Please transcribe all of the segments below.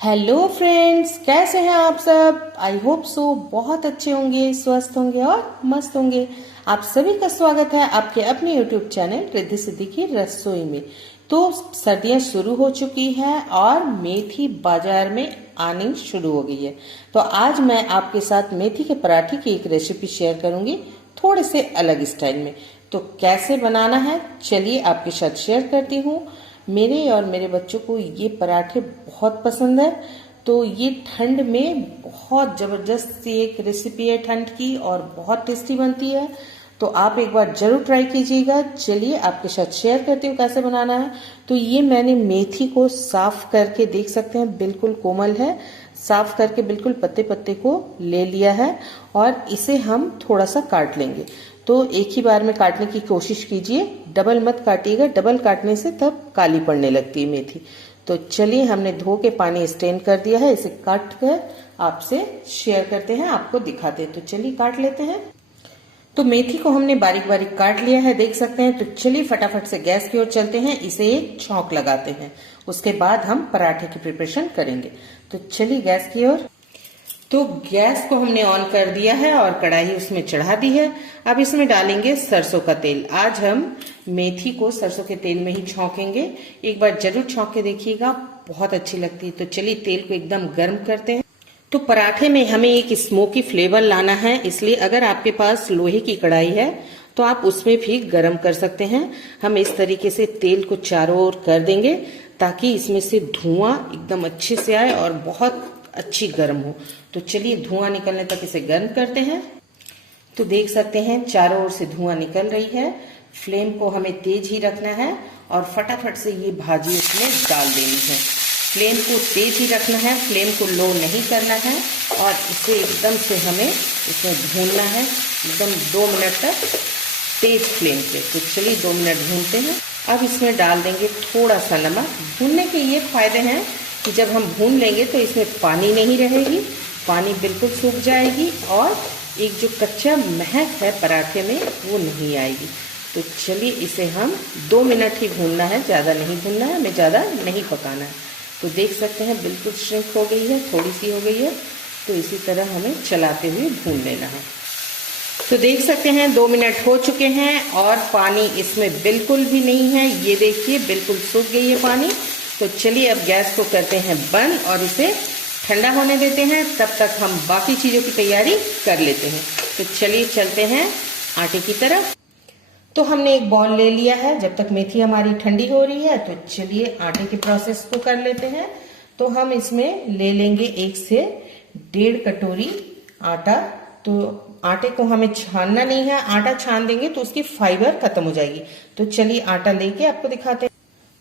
Hello friends, कैसे हैं आप सब। आई होप सो बहुत अच्छे होंगे, स्वस्थ होंगे और मस्त होंगे। आप सभी का स्वागत है आपके अपने यूट्यूब चैनल रिद्धि सिद्धि की रसोई में। तो सर्दियां शुरू हो चुकी हैं और मेथी बाजार में आनी शुरू हो गई है। तो आज मैं आपके साथ मेथी के पराठे की एक रेसिपी शेयर करूंगी, थोड़े से अलग स्टाइल में। तो कैसे बनाना है चलिए आपके साथ शेयर करती हूँ। मेरे और मेरे बच्चों को ये पराठे बहुत पसंद है। तो ये ठंड में बहुत जबरदस्त सी एक रेसिपी है ठंड की और बहुत टेस्टी बनती है। तो आप एक बार जरूर ट्राई कीजिएगा। चलिए आपके साथ शेयर करती हूँ कैसे बनाना है। तो ये मैंने मेथी को साफ करके देख सकते हैं बिल्कुल कोमल है, साफ करके बिल्कुल पत्ते पत्ते को ले लिया है और इसे हम थोड़ा सा काट लेंगे। तो एक ही बार में काटने की कोशिश कीजिए, डबल मत काटिएगा, डबल काटने से तब काली पड़ने लगती है मेथी। तो चलिए हमने धो के पानी स्ट्रेन कर दिया है, इसे काट कर आपसे शेयर करते हैं, आपको दिखाते हैं। तो चलिए काट लेते हैं। तो मेथी को हमने बारीक बारीक काट लिया है, देख सकते हैं। तो चलिए फटाफट से गैस की ओर चलते हैं, इसे एक छौंक लगाते हैं, उसके बाद हम पराठे की प्रिपरेशन करेंगे। तो चलिए गैस की ओर। तो गैस को हमने ऑन कर दिया है और कढ़ाई उसमें चढ़ा दी है। अब इसमें डालेंगे सरसों का तेल। आज हम मेथी को सरसों के तेल में ही छौंकेंगे। एक बार जरूर छौंक के देखिएगा, बहुत अच्छी लगती है। तो चलिए तेल को एकदम गर्म करते हैं। तो पराठे में हमें एक स्मोकी फ्लेवर लाना है, इसलिए अगर आपके पास लोहे की कढ़ाई है तो आप उसमें भी गर्म कर सकते हैं। हम इस तरीके से तेल को चारों ओर कर देंगे ताकि इसमें से धुआं एकदम अच्छे से आए और बहुत अच्छी गर्म हो। तो चलिए धुआं निकलने तक इसे गर्म करते हैं। तो देख सकते हैं चारों ओर से धुआं निकल रही है। फ्लेम को हमें तेज ही रखना है और फटाफट से ये भाजी उसमें डाल देनी है। फ्लेम को तेज ही रखना है, फ्लेम को लो नहीं करना है और इसे एकदम से हमें इसमें भूनना है एकदम 2 मिनट तक तेज फ्लेम पे। तो चलिए 2 मिनट भूनते हैं। अब इसमें डाल देंगे थोड़ा सा नमक। भूनने के ये फायदे हैं कि जब हम भून लेंगे तो इसमें पानी नहीं रहेगी, पानी बिल्कुल सूख जाएगी और एक जो कच्चा महक है पराठे में वो नहीं आएगी। तो चलिए इसे हम 2 मिनट ही भूनना है, ज़्यादा नहीं भूनना है, हमें ज़्यादा नहीं पकाना है। तो देख सकते हैं बिल्कुल श्रिंक हो गई है, थोड़ी सी हो गई है। तो इसी तरह हमें चलाते हुए भून लेना है। तो देख सकते हैं 2 मिनट हो चुके हैं और पानी इसमें बिल्कुल भी नहीं है। ये देखिए बिल्कुल सूख गई है पानी। तो चलिए अब गैस को करते हैं बंद और इसे ठंडा होने देते हैं। तब तक हम बाकी चीज़ों की तैयारी कर लेते हैं। तो चलिए चलते हैं आटे की तरफ। तो हमने एक बॉल ले लिया है, जब तक मेथी हमारी ठंडी हो रही है तो चलिए आटे के प्रोसेस को कर लेते हैं। तो हम इसमें ले लेंगे 1 से 1.5 कटोरी आटा। तो आटे को हमें छानना नहीं है, आटा छान देंगे तो उसकी फाइबर खत्म हो जाएगी। तो चलिए आटा लेके आपको दिखाते हैं।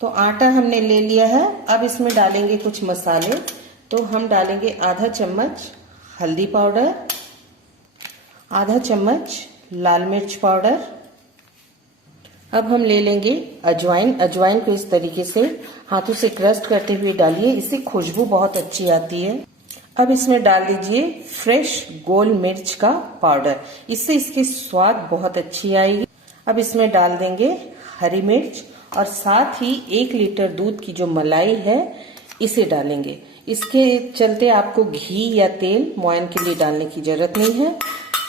तो आटा हमने ले लिया है। अब इसमें डालेंगे कुछ मसाले। तो हम डालेंगे आधा चम्मच हल्दी पाउडर, आधा चम्मच लाल मिर्च पाउडर। अब हम ले लेंगे अजवाइन। अजवाइन को इस तरीके से हाथों से क्रश करते हुए डालिए, इससे खुशबू बहुत अच्छी आती है। अब इसमें डाल दीजिए फ्रेश गोल मिर्च का पाउडर, इससे इसकी स्वाद बहुत अच्छी आएगी। अब इसमें डाल देंगे हरी मिर्च और साथ ही 1 लीटर दूध की जो मलाई है इसे डालेंगे। इसके चलते आपको घी या तेल मोयन के लिए डालने की जरूरत नहीं है।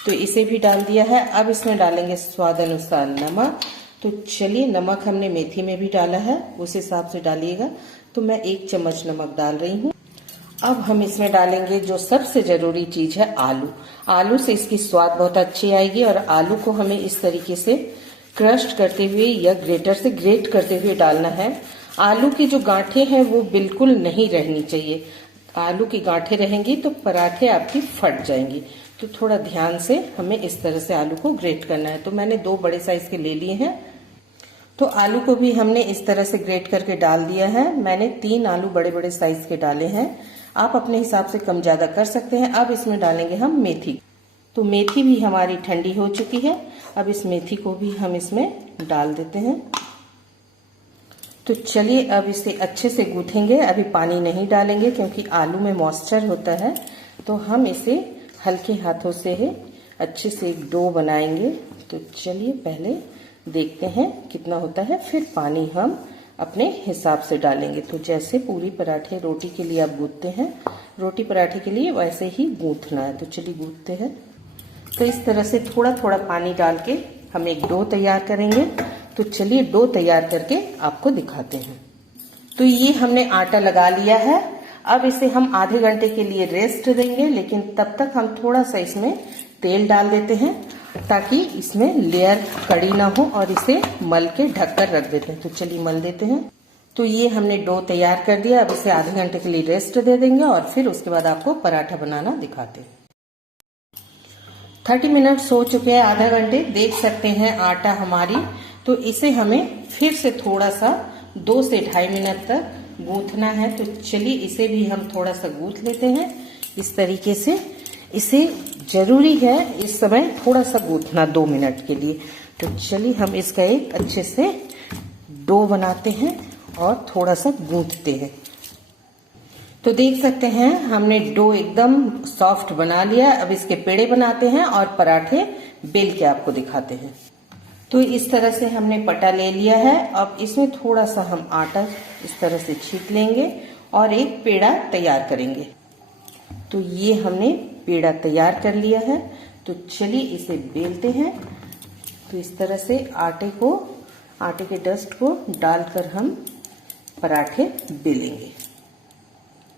तो इसे भी डाल दिया है। अब इसमें डालेंगे स्वाद अनुसार नमक। तो चलिए नमक हमने मेथी में भी डाला है, उस हिसाब से डालिएगा। तो मैं 1 चम्मच नमक डाल रही हूँ। अब हम इसमें डालेंगे जो सबसे जरूरी चीज है आलू। आलू से इसकी स्वाद बहुत अच्छी आएगी और आलू को हमें इस तरीके से क्रश करते हुए या ग्रेटर से ग्रेट करते हुए डालना है। आलू की जो गांठें हैं वो बिल्कुल नहीं रहनी चाहिए। आलू की गांठें रहेंगी तो पराठे आपकी फट जाएंगी। तो थोड़ा ध्यान से हमें इस तरह से आलू को ग्रेट करना है। तो मैंने 2 बड़े साइज के ले लिए हैं। तो आलू को भी हमने इस तरह से ग्रेट करके डाल दिया है। मैंने 3 आलू बड़े बड़े साइज के डाले हैं, आप अपने हिसाब से कम ज्यादा कर सकते हैं। अब इसमें डालेंगे हम मेथी। तो मेथी भी हमारी ठंडी हो चुकी है। अब इस मेथी को भी हम इसमें डाल देते हैं। तो चलिए अब इसे अच्छे से गूंथेंगे, अभी पानी नहीं डालेंगे क्योंकि आलू में मॉइस्चर होता है। तो हम इसे हल्के हाथों से ही अच्छे से एक डो बनाएंगे। तो चलिए पहले देखते हैं कितना होता है, फिर पानी हम अपने हिसाब से डालेंगे। तो जैसे पूरी पराठे रोटी के लिए आप गूंथते हैं, रोटी पराठे के लिए वैसे ही गूंथना है। तो चलिए गूंथते हैं। तो इस तरह से थोड़ा थोड़ा पानी डाल के हम एक डो तैयार करेंगे। तो चलिए डो तैयार करके आपको दिखाते हैं। तो ये हमने आटा लगा लिया है। अब इसे हम आधे घंटे के लिए रेस्ट देंगे, लेकिन तब तक हम थोड़ा सा इसमें तेल डाल देते हैं ताकि इसमें लेयर कड़ी ना हो, और इसे मल के ढककर रख देते हैं। तो चलिए मल देते हैं। तो ये हमने डो तैयार कर दिया। अब इसे आधे घंटे के लिए रेस्ट दे देंगे और फिर उसके बाद आपको पराठा बनाना दिखाते हैं। 30 मिनट्स हो चुके हैं, आधा घंटे। देख सकते हैं आटा हमारी। तो इसे हमें फिर से थोड़ा सा 2 से 2.5 मिनट तक गूंथना है। तो चलिए इसे भी हम थोड़ा सा गूंथ लेते हैं इस तरीके से। इसे जरूरी है इस समय थोड़ा सा गूंथना 2 मिनट के लिए। तो चलिए हम इसका एक अच्छे से डो बनाते हैं और थोड़ा सा गूंथते हैं। तो देख सकते हैं हमने डो एकदम सॉफ्ट बना लिया। अब इसके पेड़े बनाते हैं और पराठे बेल के आपको दिखाते हैं। तो इस तरह से हमने पटा ले लिया है। अब इसमें थोड़ा सा हम आटा इस तरह से छीट लेंगे और एक पेड़ा तैयार करेंगे। तो ये हमने पेड़ा तैयार कर लिया है। तो चलिए इसे बेलते हैं। तो इस तरह से आटे के डस्ट को डालकर हम पराठे बेलेंगे।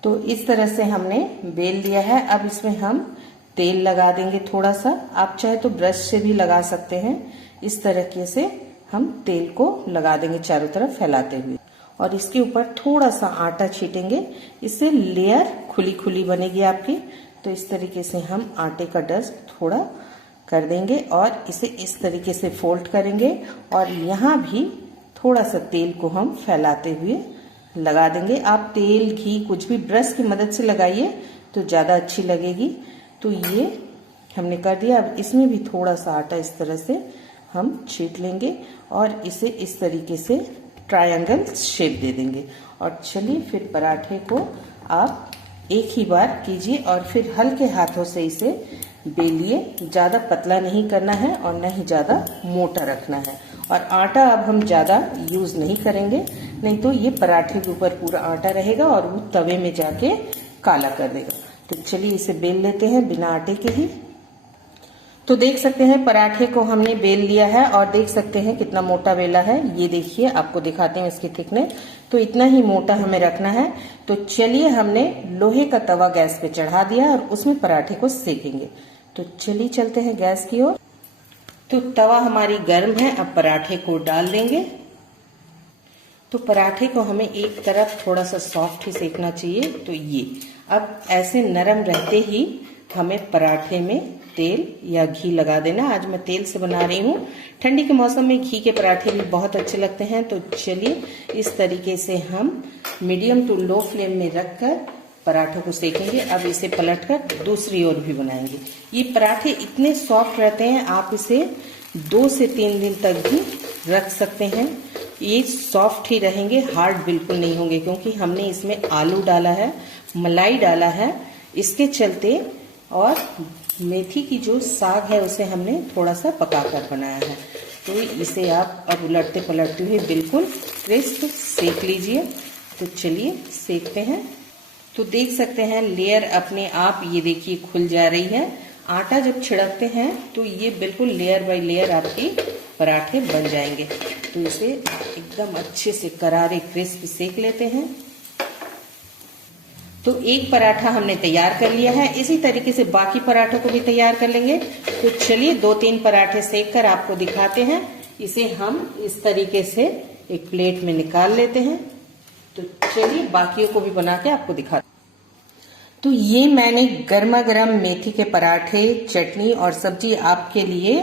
तो इस तरह से हमने बेल लिया है। अब इसमें हम तेल लगा देंगे थोड़ा सा। आप चाहे तो ब्रश से भी लगा सकते हैं। इस तरीके से हम तेल को लगा देंगे चारों तरफ फैलाते हुए, और इसके ऊपर थोड़ा सा आटा छीटेंगे। इससे लेयर खुली खुली बनेगी आपकी। तो इस तरीके से हम आटे का डस्ट थोड़ा कर देंगे और इसे इस तरीके से फोल्ड करेंगे, और यहाँ भी थोड़ा सा तेल को हम फैलाते हुए लगा देंगे। आप तेल घी कुछ भी ब्रश की मदद से लगाइए तो ज्यादा अच्छी लगेगी। तो ये हमने कर दिया। अब इसमें भी थोड़ा सा आटा इस तरह से हम छीट लेंगे और इसे इस तरीके से ट्रायंगल शेप दे देंगे। और चलिए फिर पराठे को आप एक ही बार कीजिए और फिर हल्के हाथों से इसे बेलिए। ज्यादा पतला नहीं करना है और न ही ज्यादा मोटा रखना है। और आटा अब हम ज्यादा यूज नहीं करेंगे, नहीं तो ये पराठे के ऊपर पूरा आटा रहेगा और वो तवे में जाके काला कर देगा। तो चलिए इसे बेल लेते हैं बिना आटे के ही। तो देख सकते हैं पराठे को हमने बेल लिया है और देख सकते हैं कितना मोटा बेला है। ये देखिए, आपको दिखाते हैं इसकी थिकनेस। तो इतना ही मोटा हमें रखना है। तो चलिए हमने लोहे का तवा गैस पे चढ़ा दिया और उसमें पराठे को सेकेंगे। तो चलिए चलते हैं गैस की ओर। तो तवा हमारी गर्म है। अब पराठे को डाल देंगे। तो पराठे को हमें एक तरफ थोड़ा सा सॉफ्ट ही सेकना चाहिए। तो ये अब ऐसे नरम रहते ही हमें पराठे में तेल या घी लगा देना। आज मैं तेल से बना रही हूँ। ठंडी के मौसम में घी के पराठे भी बहुत अच्छे लगते हैं। तो चलिए इस तरीके से हम मीडियम टू लो फ्लेम में रखकर पराठों को सेकेंगे। अब इसे पलटकर दूसरी ओर भी बनाएंगे। ये पराठे इतने सॉफ्ट रहते हैं, आप इसे 2 से 3 दिन तक भी रख सकते हैं। ये सॉफ्ट ही रहेंगे, हार्ड बिल्कुल नहीं होंगे, क्योंकि हमने इसमें आलू डाला है, मलाई डाला है इसके चलते, और मेथी की जो साग है उसे हमने थोड़ा सा पकाकर बनाया है। तो इसे आप अब उलटते पलटते हुए बिल्कुल क्रिस्प सेक लीजिए। तो चलिए सेकते हैं। तो देख सकते हैं लेयर अपने आप ये देखिए खुल जा रही है। आटा जब छिड़कते हैं तो ये बिल्कुल लेयर बाय लेयर आपके पराठे बन जाएंगे। तो इसे एकदम अच्छे से करारे क्रिस्प सेक लेते हैं। तो एक पराठा हमने तैयार कर लिया है। इसी तरीके से बाकी पराठों को भी तैयार कर लेंगे। तो चलिए 2-3 पराठे सेक कर आपको दिखाते हैं। इसे हम इस तरीके से एक प्लेट में निकाल लेते हैं। तो चलिए बाकियों को भी बना के आपको दिखाते हैं। तो ये मैंने गर्मा गर्म मेथी के पराठे, चटनी और सब्जी आपके लिए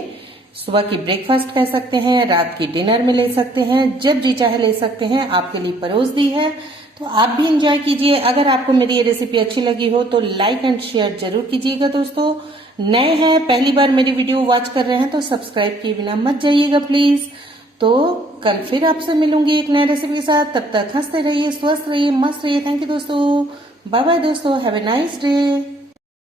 सुबह की ब्रेकफास्ट कह सकते हैं, रात की डिनर में ले सकते हैं, जब जी चाहे ले सकते हैं, आपके लिए परोस दी है। तो आप भी एंजॉय कीजिए। अगर आपको मेरी ये रेसिपी अच्छी लगी हो तो लाइक एंड शेयर जरूर कीजिएगा। दोस्तों नए हैं, पहली बार मेरी वीडियो वॉच कर रहे हैं तो सब्सक्राइब किए बिना मत जाइएगा प्लीज। तो कल फिर आपसे मिलूंगी एक नए रेसिपी के साथ। तब तक हंसते रहिए, स्वस्थ रहिए, मस्त रहिए। थैंक यू दोस्तों। बाय बाय दोस्तों। Have a nice day.